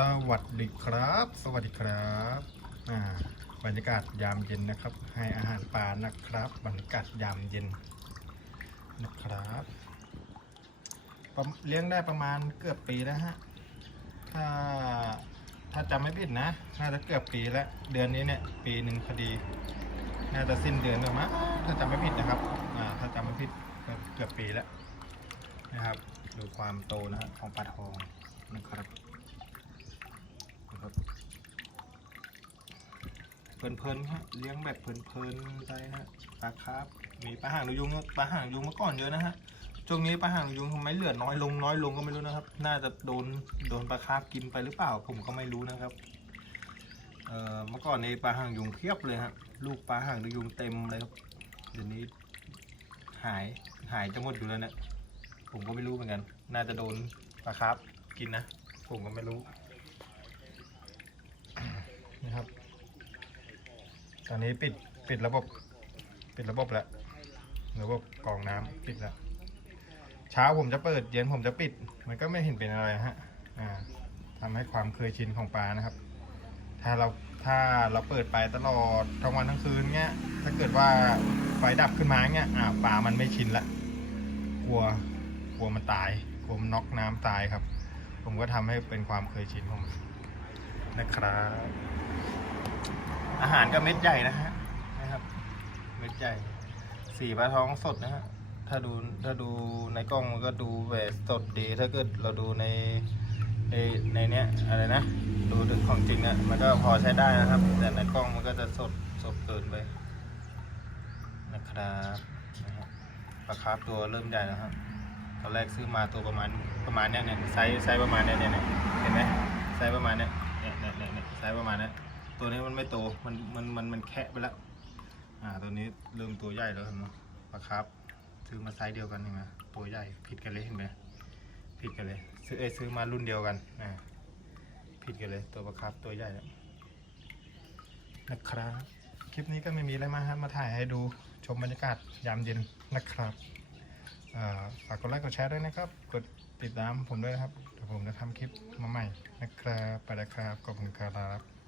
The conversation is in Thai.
สวัสดีครับ สวัสดีครับอ่าบรรยากาศยามเย็นนะครับ ให้อาหารปลานะครับ บรรยากาศยามเย็นนะครับเลี้ยงได้ประมาณเกือบปีแล้วฮะถ้าถ้าจำไม่ผิดนะน่าจะเกือบปีแล้วเดือนนี้เนี่ยปีหนึ่งพอดี น่าจะสิ้นเดือนแล้วมั้งถ้าจำไม่ผิดนะครับอ่าถ้าจำไม่ผิดเกือบปีแล้วนะครับดูความโตนะฮะของปลาทองนะครับ เพลินๆฮะเลี้ยงแบบเพลินๆไปฮะปลาคร์ฟมีปลาหางนกยุงปลาหางยุงเมื่อก่อนเยอะนะฮะช่วงนี้ปลาหางนกยุงทำไมเหลือน้อยลงน้อยลงก็ไม่รู้นะครับ น่าจะโดนโดนปลาคาร์ฟกินไปหรือเปล่า ผมก็ไม่รู้นะครับเอ่อเมื่อก่อนในปลาหางยุงเพียบเลยฮะลูกปลาหางนกยุงเต็มเลยครับเดี๋ยวนี้หายหายจะหมดอยู่แล้วเนะผมก็ไม่รู้เหมือนกัน น่าจะโดนปลาคาร์ฟกินนะ ผมก็ไม่รู้ นะครับ ตอนนี้ปิดปิดระบบ ปิดระบบแล้วระบบกรองน้ำปิดแล้วเช้าผมจะเปิดเย็นผมจะปิด มันก็ไม่เห็นเป็นอะไรฮะอ่าทำให้ความเคยชินของปลานะครับ ถ้าเราถ้าเราเปิดไปตลอดทั้งวันทั้งคืนเงี้ย ถ้าเกิดว่าไฟดับขึ้นมาเงี้ยอ่าปลามันไม่ชินละกลัวกลัวมันตายกลัวมันน็อกน้ำตายครับ ผมก็ทำให้เป็นความเคยชินของมันนะครับ อาหารก็เม็ดใหญ่นะฮะนะครับ เม็ดใหญ่ สีปลาท้องสดนะฮะ ถ้าดูถ้าดูในกล้องมันก็ดูแบบสดดี ถ้าเกิดเราดูในในในเนี้ยอะไรนะ ดูของจริงเนี่ยมันก็พอใช้ได้นะครับ แต่ในกล้องมันก็จะสดสดเกินไปนะครับปลาคาร์ฟตัวเริ่มใหญ่แล้วครับตอนแรกซื้อมาตัวประมาณประมาณเนี้ยเนี่ยไซส์ไซส์ประมาณเนี้ยเนี่ยเห็นไหมไซส์ประมาณเนี้ยเนี่ยเนี่ยเนี่ยเนี่ยไซส์ประมาณเนี้ย ตัวนี้มันไม่โต มันมันมันมันแคะไปแล้วอ่าตัวนี้เริ่มตัวใหญ่แล้วเห็นไหมปลาครับซื้อมาไซส์เดียวกันเห็นไหมตัวใหญ่ผิดกันเลยเห็นไหมผิดกันเลย ซื้อเอซื้อมารุ่นเดียวกันอ่าผิดกันเลยตัวปลาครับตัวใหญ่แล้วนะครับ คลิปนี้ก็ไม่มีอะไรมากครับมาถ่ายให้ดูชมบรรยากาศยามเย็นนะครับอ่าฝากกดไลค์กดแชร์ด้วยนะครับ กดติดตามผมด้วยนะครับเดี๋ยวผมจะทำคลิปมาใหม่นะครับ ไปแล้วครับ ขอบคุณครับ